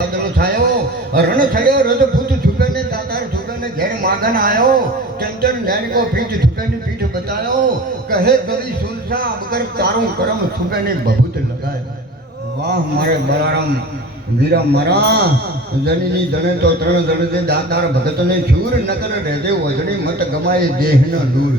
વાદળો છાયો રણ થયો નકર રહેજે વજણી મત ગમાય દેહનો દૂર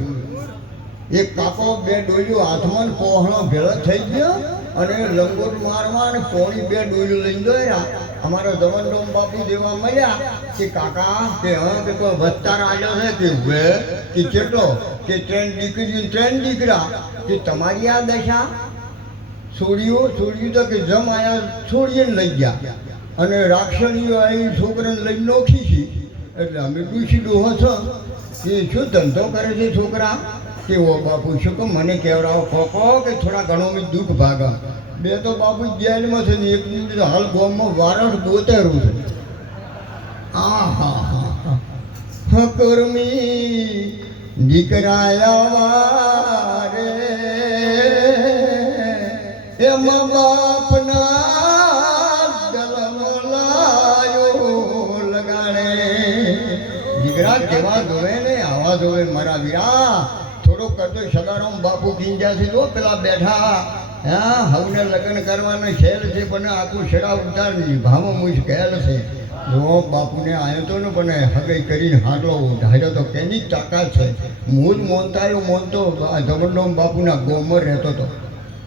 એક કાપો બે ડોલ્યું હાથમાં પોહણો ભેળો થઈ ગયો. અને લંગોટ મારવા અને પોણી બે ડોલ લઈને ગયા. અમારા જવનડોમ બાપુ જેવા મળ્યા કે, કાકા કે હા કે કોઈ વસ્તાર આવ્યો છે. કે હવે કે કેટલો કે ટ્રેન દીકરી ટ્રેન દીકરા. કે તમારી આ દશા? છોડીઓ છોડ્યું તો કે જમ આયા છોડીએ લઈ ગયા. અને રાક્ષણીઓ આવી છોકરાને લઈને નોખી છે. એટલે અમે પૂછી ડોહો છો. કે શું ધંધો કરે છે છોકરા? કે ઓ બાપુ? શું કે મને કહેવડાવો ખોખો કે થોડા ઘણો મેં દુઃખ ભાગા. બે તો બાપુ જેલમાં છે ને, એક હાલ ગોમમાં વારસ બોતેરું છે. આ હા હા. હા કર્મી દીકરાયા વારે. એમાં બાપના ગલનો લાયો લગાડે. દીકરા કેવા જોવે ને? આવા જોવે મારા વીરા. થોડો કરતો સદારામ બાપુ કિંજા છે જો પેલા બેઠા, હા, હવને લગ્ન કરવાનો શેર છે, પણ આખું શેડા ઉતાર નિભાવો મુશ્કેલ છે. જો બાપુને આવ્યો તો ને પણ હગઈ કરીને હાટલો ધાર્યો તો કેની તાકાત છે? હું જ મોનતો આ જબરદસ્ત બાપુના ગોમર રહેતો હતો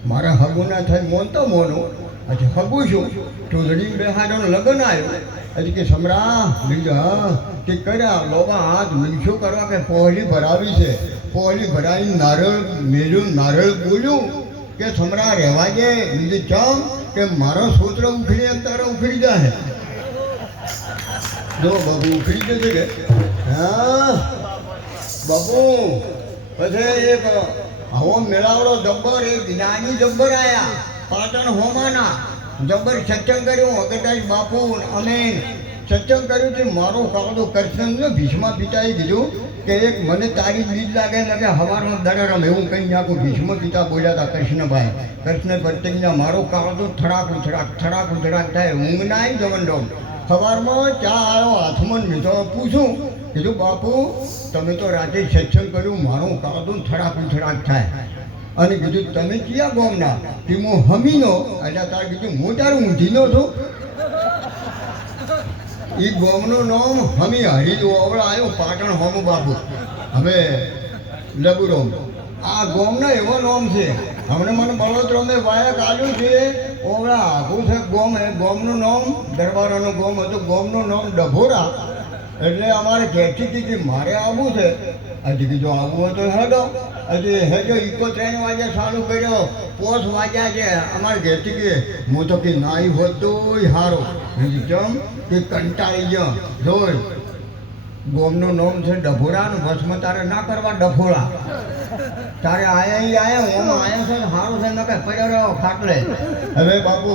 મારા હગું ના થાય મોનતો મોનો. આજે હગું છું. ટોલડી બેહાડોનું લગ્ન આવ્યું. હજી કે સમરા લીધા કે કર્યા, લોબા હાથ મીઠો કરવા કે પહોળી ભરાવી છે. પહોળી ભરાવી નારળ મેળ્યું નારળ બોલ્યું કે સમરા રહેવા દે. બીજું ચમ કે મારો સૂત્ર ઉખડી તારો ઉખડી જાય જો બાબુ ઉખડી જશે કે? હા? બાબુ પછી એક આવો મેળાવડો જબ્બર એ જ્ઞાની જબ્બર આયા. પાટણ હોમાના. જબ્બર સત્સંગ કર્યું અગરદાસ બાપુ, અમે સત્સંગ કર્યું છે. મારો કાળો કૃષ્ણ ને ભીષ્મા પિતાએ કીધું કે એક મને તારી બીજ લાગે લાગે હવાનો દરરમ એવું કંઈ નાખું ભીષ્મ પિતા બોલ્યા હતા, કૃષ્ણભાઈ, કૃષ્ણ પ્રત્યેકના મારો કાળો થડાક ઉથડાક થડાક ઉથડાક થાય. ઊંઘ નાય જવન ડોમ સવારમાં ચા આવ્યો હાથમાં મીઠો પૂછું કીધું, બાપુ, તમે તો રાતે સત્સંગ કર્યું, મારું કાળું થડાક થડાક થાય. અને કીધું, તમે ક્યાં ગોમના? કે હું હમીનો. એટલે તારે કીધું, હું તારું ઊંધીનો છું. એ ગોમનું નામ હમી હરી ઓવળા આવ્યો પાટણ હોમ બાપુ. હવે લબુરોમ આ ગોમનો એવો નામ છે. હમણાં મને બળોતરો મેં વાયક આવ્યું છે, ઓવળા આખું છે ગોમ એ ગોમનું નામ, દરબારોનું ગોમ હતું. ગોમનું નામ ડભોરા. એટલે અમારે ઘેરથી કીધી મારે આવવું છે. હજી કીધું આવવું હોય તો હેડો. હજી હેજો ઇકો ત્રણ વાગ્યા ચાલુ કર્યો. પોસ વાગ્યા છે. અમારે ઘેરથી કીધે હું તો કે નાઈ હોત હારો. બીજું ચમ કે કંટાળી ગયો. જોઈ, ગોમનું નામ છે ડભોરા ને વસમાં તારે ના કરવા ડફોળા તારે આયા અહીં આયા, હું આયા છે ને હારું છે નકે પડ્યો રહ્યો ખાટલે. હવે બાપુ